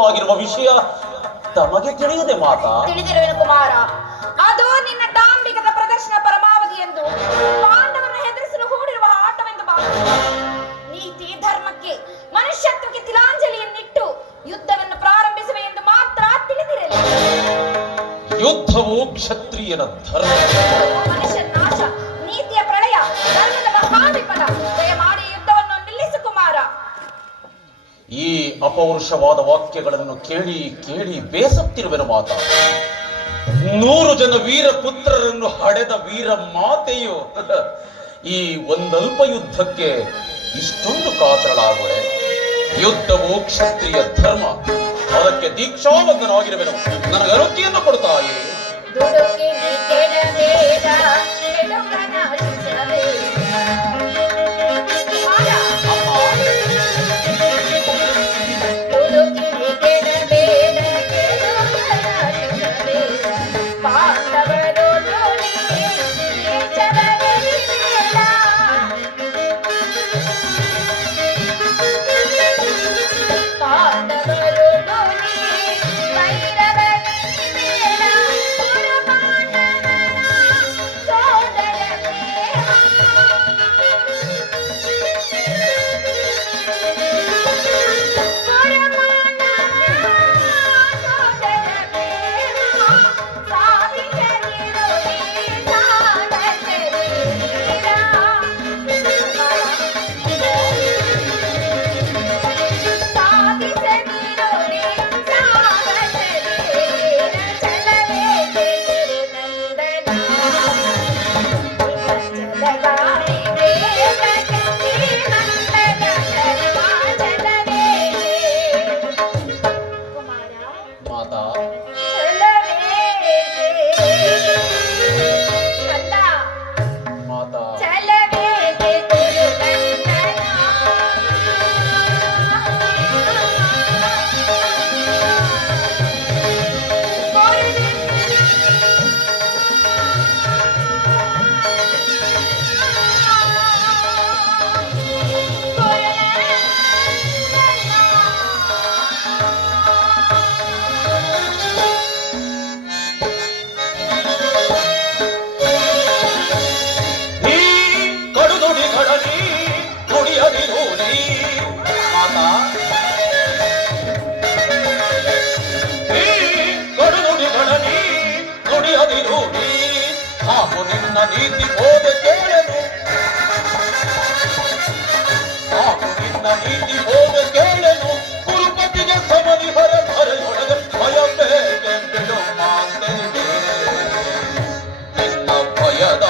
ರಹಸ್ಯವಾಗಿರುವ ವಿಷಯ ತಮಗೆ ತಿಳಿಯದೆ ಮಾತಾ? ತಿಳಿದಿರುವೆನು ಕುಮಾರ. ಅದು ನಿನ್ನ ದಾಂಬಿಕದ ಪ್ರದರ್ಶನ ಪರಮಾವಧಿ ಎಂದು. ಪಾಂಡವರನ್ನು ಹೆದರಿಸಲು ಹೂಡಿರುವ ಆಟವೆಂದು ನೀತಿ ಧರ್ಮಕ್ಕೆ ಮನುಷ್ಯತ್ವಕ್ಕೆ ತಿಲಾಂಜಲಿಯನ್ನಿಟ್ಟು ಯುದ್ಧವನ್ನು ಪ್ರಾರಂಭಿಸುವೆ ಎಂದು ಮಾತ್ರ ತಿಳಿದಿರಲಿ. ಯುದ್ಧವು ಕ್ಷತ್ರಿಯನ ಧರ್ಮ. ಮನುಷ್ಯ ನಾಶ ನೀತಿಯ ಪ್ರಳಯ ಧರ್ಮದ ಮಹಾವಿಪದ ದಯಮಾಡಿ ಯುದ್ಧವನ್ನು ನಿಲ್ಲಿಸು ಕುಮಾರ ಈ ಅಪೌರುಷವಾದ ವಾಕ್ಯಗಳನ್ನು ಕೇಳಿ ಕೇಳಿ ಬೇಸತ್ತಿರುವೆನು ಮಾತ. ನೂರು ಜನ ವೀರ ಪುತ್ರರನ್ನು ಹಡೆದ ವೀರ ಮಾತೆಯು ಈ ಒಂದಲ್ಪ ಯುದ್ಧಕ್ಕೆ ಇಷ್ಟೊಂದು ಕಾತರಳಾಗುವೆ ಯುದ್ಧವು ಕ್ಷತ್ರಿಯ ಧರ್ಮ. ಅದಕ್ಕೆ ದೀಕ್ಷಾವಂತನಾಗಿರುವೆನು. ನನಗೆ ಅರುತಿಯನ್ನು ಕೊಡ್ತಾಯೇ ಹಾಗೂ ನಿನ್ನ ನೀತಿ ಬೋಧೆ ಕೇಳಲು ಹಾಗೂ ನಿನ್ನ ನೀತಿ ಬೋಧೆ ಕೇಳಲು ಗುರುಪತಿಗೆ ಸಮನಿ ಹರ ಹರೆಯೊಳಗೆ ಭಯವೇ ಬಿಡು ಮಾತೆಗೆ ನಿನ್ನ ಭಯದ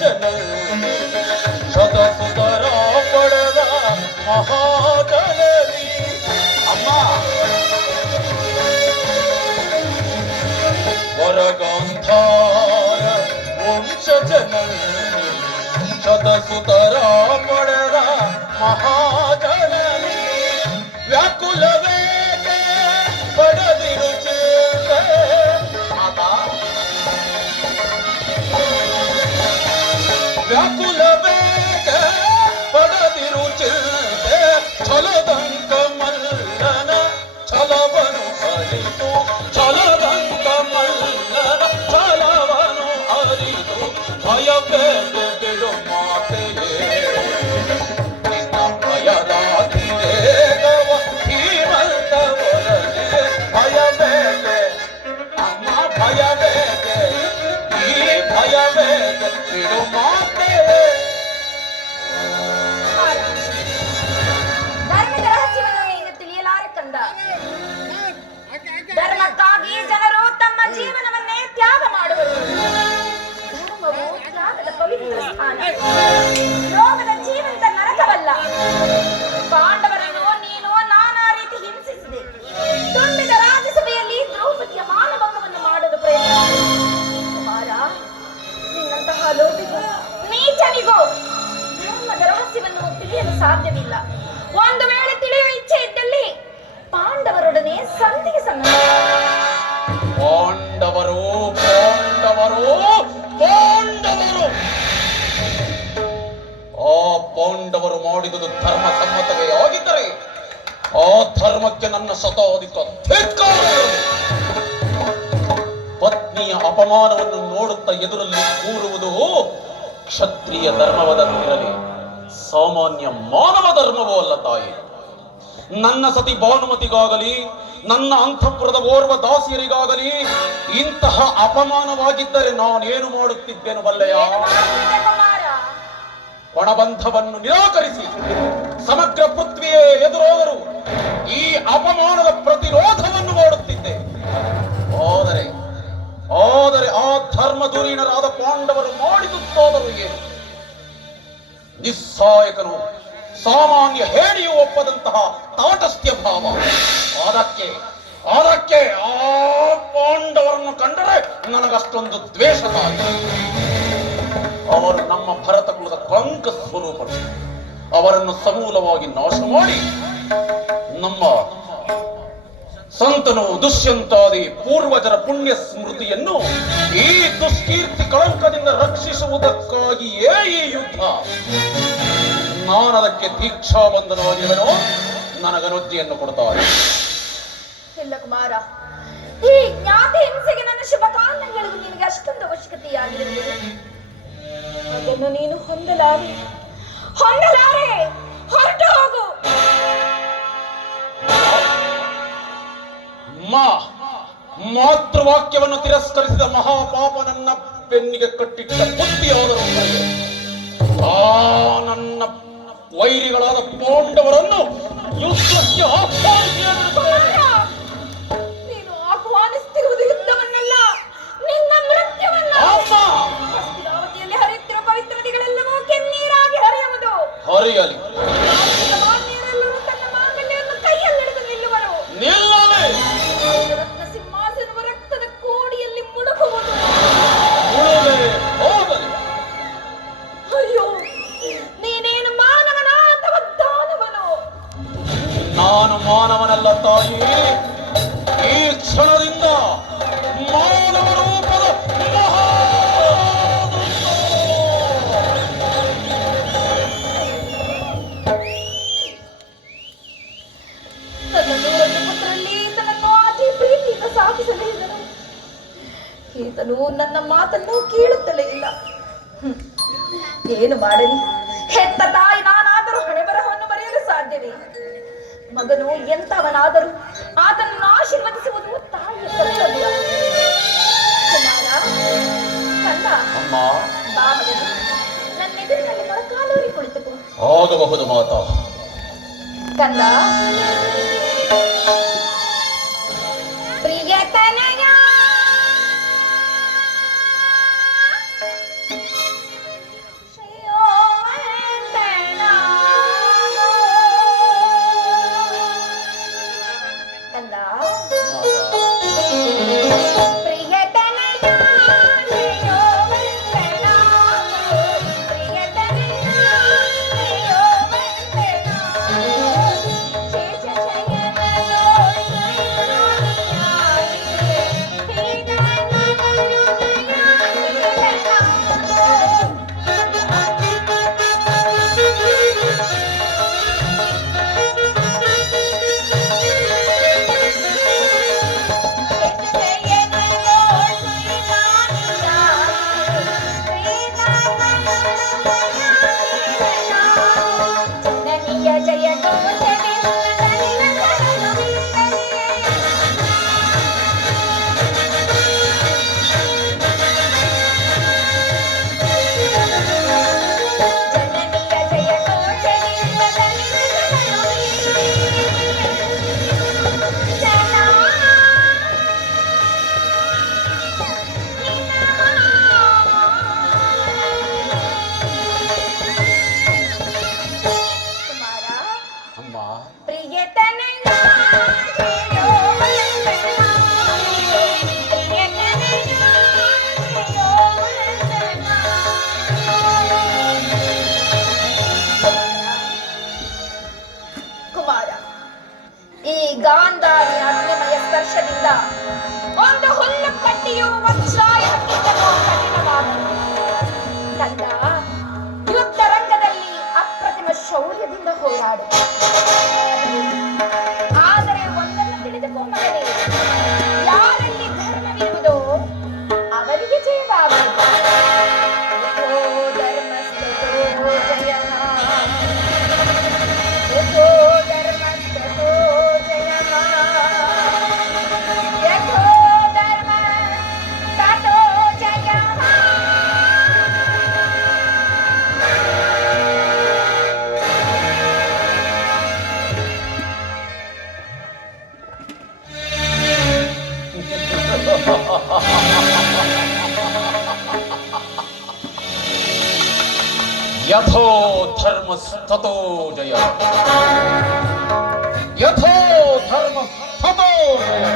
जन सद सुधर पड़दा महादनरी अम्मा वरगंथार वंश जन सद सुधर पड़दा महादन Pepe. ಲೋಕದ ಜೀವಂತ ನರಕವಲ್ಲ. ಪಾಂಡವರನ್ನು ನೀನು ನಾನಾ ರೀತಿ ಹಿಂಸಿಸಿದೆ. ತುಂಬಿದ ರಾಜ್ಯಸಭೆಯಲ್ಲಿ ದ್ರೌಪದಿಯ ಮಾನಭಂಗವನ್ನು ಮಾಡಲು ಪ್ರಯತ್ನ ಕುಮಾರ, ನಿನ್ನಂತಹ ಲೋಭಿಗೂ, ನೀಚನಿಗೂ, ಧರ್ಮದ ರಹಸ್ಯವನ್ನು ತಿಳಿಯಲು ಸಾಧ್ಯವಿಲ್ಲ. ಒಂದು ವೇಳೆ ತಿಳಿಯುವ ಇಚ್ಛೆ ಇದ್ದಲ್ಲಿ ಪಾಂಡವರೊಡನೆ ಸಂಧಿಗೆ ಸಂಬಂಧ ಮಾಡಿದುದು ಧರ್ಮ ಸಮ್ಮತವೇ ಆಗಿದ್ದರೆ ಆ ಧರ್ಮಕ್ಕೆ ನನ್ನ ಶತಾಧಿಕ. ಪತ್ನಿಯ ಅಪಮಾನವನ್ನು ನೋಡುತ್ತಾ ಎದುರಲ್ಲಿ ಕೂರುವುದು ಕ್ಷತ್ರಿಯ ಧರ್ಮವದಂತಿರಲಿ. ಸಾಮಾನ್ಯ ಮಾನವ ಧರ್ಮವೂ ಅಲ್ಲ ತಾಯಿ. ನನ್ನ ಸತಿ ಭಾನುಮತಿಗಾಗಲಿ, ನನ್ನ ಅಂತಃಪುರದ ಓರ್ವ ದಾಸಿಯರಿಗಾಗಲಿ ಇಂತಹ ಅಪಮಾನವಾಗಿದ್ದರೆ ನಾನೇನು ಮಾಡುತ್ತಿದ್ದೇನು ಬಲ್ಲೆಯ ಒಣಬಂಧವನ್ನು ನಿರಾಕರಿಸಿ ಸಮಗ್ರ ಪೃಥ್ವಿಯೇ ಎದುರೋದರು ಈ ಅಪಮಾನದ ಪ್ರತಿರೋಧವನ್ನು ಮಾಡುತ್ತಿದ್ದೆ ಆದರೆ ಹೋದರೆ ಆ ಧರ್ಮಧುರೀಣರಾದ ಪಾಂಡವರು ಮಾಡಿಸುತ್ತೋದರು ಏನು? ನಿಸ್ಸಾಯಕನು ಸಾಮಾನ್ಯ ಹೇಳಿಯು ಒಪ್ಪದಂತಹ ತಾಟಸ್ಥ್ಯ ಭಾವ. ಅದಕ್ಕೆ ಅದಕ್ಕೆ ಆ ಪಾಂಡವರನ್ನು ಕಂಡರೆ ನನಗಷ್ಟೊಂದು ದ್ವೇಷ ಅವರು ನಮ್ಮ ಭರತ ಕುಲದ ಕಳಂಕ ಸ್ವರೂಪರು ಅವರನ್ನು ಸಮೂಲವಾಗಿ ನಾಶ ಮಾಡಿ ನಮ್ಮ ಸಂತನು ದುಷ್ಯಂತಾದಿ ಪೂರ್ವಜರ ಪುಣ್ಯ ಸ್ಮೃತಿಯನ್ನು ಈ ದುಷ್ಕೀರ್ತಿ ಕಳಂಕದಿಂದ ರಕ್ಷಿಸುವುದಕ್ಕಾಗಿಯೇ ಈ ಯುದ್ಧ. ನಾನದಕ್ಕೆ ದೀಕ್ಷಾ ಬಂಧನವಾಗಿರುವೆನು ಇಲ್ಲ ಕುಮಾರ, ಈ ಜ್ಞಾತಿ ಹಿಂಸೆಗೆ ನನ್ನ ಶುಭ ಕಾರಣಗಳಿಗೂ ನಿನಗೆ ಅಷ್ಟೊಂದು ಅವಶ್ಯಕತೆಯಾಗಿರುವುದು ಅದನ್ನು ನೀನು ಹೊಂದಲಾರೆ. ಹೊಂದಲಾರೆ. ಹೊರಟು ಹೋಗು. ಮಾ ಮಾತೃವಾಕ್ಯವನ್ನು ತಿರಸ್ಕರಿಸಿದ ಮಹಾಪಾಪ ನನ್ನ ಬೆನ್ನಿಗೆ ಕಟ್ಟಿಟ್ಟ ಬುದ್ಧಿಯಾದರು. ಆ ನನ್ನ ವೈರಿಗಳಾದ ಪಾಂಡವರನ್ನು ಯುದ್ಧಕ್ಕೆ ಆಹ್ವಾನಿಸುತ್ತಿರುವುದು ಯುದ್ಧವನ್ನಲ್ಲ ನಿನ್ನ ಮೃತ್ಯುವನ್ನ. हरी अली ಮಾಡಲಿ. ಹೆತ್ತ ತಾಯಿ ನಾನಾದರೂ ಹಣೆ ಬರಹವನ್ನು ಬರೆಯಲು ಸಾಧ್ಯವೇ? ಮಗನು ಎಂತವನಾದರೂ ಆತನನ್ನು ಆಶೀರ್ವದಿಸುವುದು ತಾಯಿಯ ಕರ್ತವ್ಯ. ಕುಮಾರ ಕಂದ ಅಮ್ಮ. ಬಾ ಮಗನು ನನ್ನ ಎದುರಿನಲ್ಲಿ ಮೊಳಕಾಲೂರಿ ಕುಳಿತುಕೋ. ಆಗಬಹುದು ಮಾತಾ. ಕಂದ 是的。ಯಥೋ ಧರ್ಮ ತಥೋ ಜಯ ಯಥೋ ಧರ್ಮ ತಥೋ ಜಯ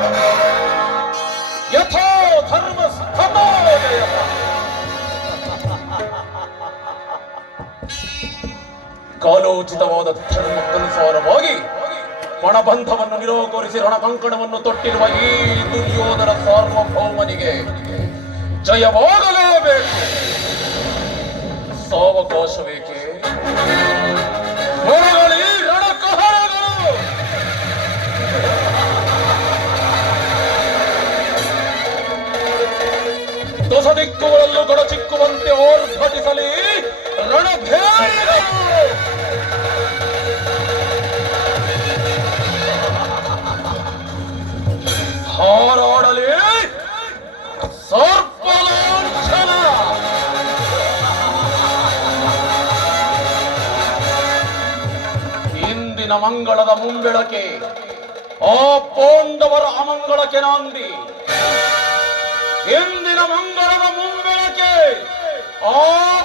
ಯಥೋ ಧರ್ಮ ತಥೋ ಜಯ ಕಾಲೋಚಿತವಾದ ಧರ್ಮಕ್ಕನುಸಾರವಾಗಿ ಪಣಬಂಧವನ್ನು ನಿರೋಕರಿಸಿ ರಣಕಂಕಣವನ್ನು ತೊಟ್ಟಿರುವ ಈ ದುರ್ಯೋಧನ ಸಾರ್ವಭೌಮನಿಗೆ ಜಯವಾಗಲೇಬೇಕು. ಹೊರಗಳಿ ರಣಕಹರಗಳು ದೊಸ ದಿಕ್ಕುಗಳಲ್ಲೂ ಗಡಚಿಕ್ಕುವಂತೆ ಓರ್ಭಟಿಸಲಿ ರಣಭೇರಿಗಳು! ಮಂಗಳದ ಮುಂಬೆಳಕೆ. ಆ ಪೋಂಡವರ ಅಮಂಗಳಕ್ಕೆ ನಾಂದಿ. ಎಂದಿನ ಮಂಗಳದ ಮುಂಬೆಳಕೆ. ಆ